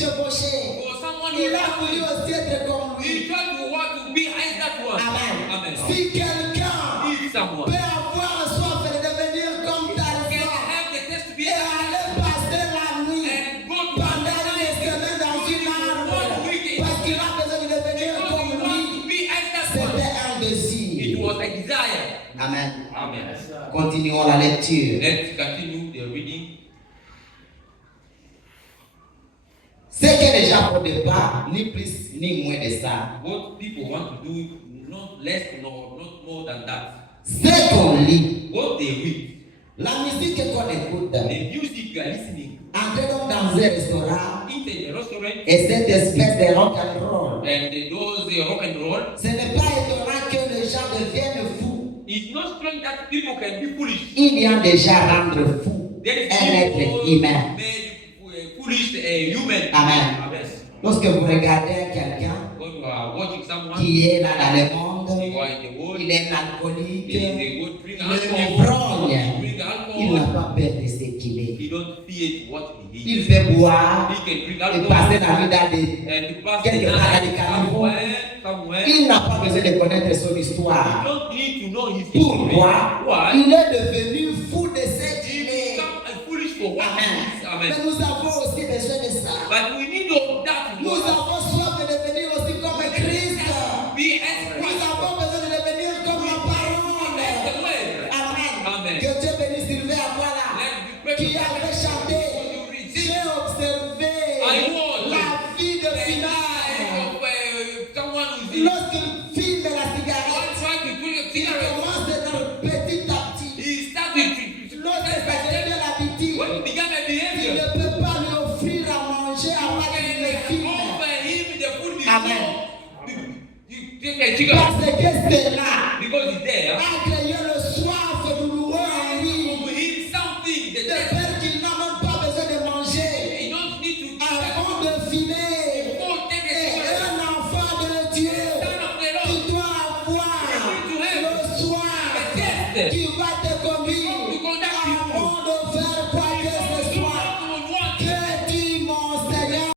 chevaucher. For someone Il who a voulu aussi être comme he lui. tried to want to be as that one. Amen. Amen. Si quelqu'un If someone peut avoir soif de devenir comme can Tarzan have the test to be et aller passer la nuit and go to pendant une semaine dans une arbre parce qu'il a besoin de devenir comme lui, be as that one. c'était un désir. It was a desire. Amen. Amen. Continuons la lecture. Let's continue the reading. Ce que les gens font de pas, ni plus ni moins de ça. What people want to do, not less nor not more than that. Ce qu'on lit, What they read, la musique qu'on écoute, the music you are listening, entrer donc dans un restaurant eat in a restaurant, et cette espèce de rock and roll. and those rock and roll. Ce n'est pas étonnant que les gens deviennent fous. It's not strange that people can be foolish. Il y a déjà rendre fou There is un être people humain. made foolish human. Amen. Amen. Lorsque vous regardez quelqu'un When you are watching someone, qui est là dans le monde, you are in the world, il est alcoolique, he is a good drink il est alcohol, ivrogne, drink il n'a alcohol, pas peur de ce qu'il est. he don't fear what he Il is. peut boire He can drink et alcohol passer la vie dans des... and to pass quelque the part dans les night caniveaux. somewhere. Il n'a pas besoin de connaître son You histoire. don't need to know his history. Pourquoi? Why? Il est devenu fou de ce qu'il est. Some foolish for what he is. Amen. Amen. Mais nous avons aussi besoin de ça. But we need all that in Nous order avons soif de devenir aussi comme Christ. to be as Nous Christ. avons besoin de devenir comme la parole. As the word. Amen. Amen. Que Dieu bénisse Sylvain à toi là. Let's be Qui avait chanté. J'ai observé la vie de Finale. Someone who's in Lorsqu'il filme la cigarette, trying to drink a il cigarette. commence d'être petit à petit. He started to Lorsqu'il s'est devenu l'habitude, when he began a il behavior. ne peut pas lui offrir à manger avant qu'il le filme. Offer him the food before Amen. you take a cigarette Parce que c'est là. because he's there. A créé le soif douloureux en lui. To him something De that peur qu'il n'a même pas besoin de manger. he don't need to Avant de fumer. go take a Et cigarette. un enfant de Dieu Son of the Lord. qui doit avoir le soin qui va te conduire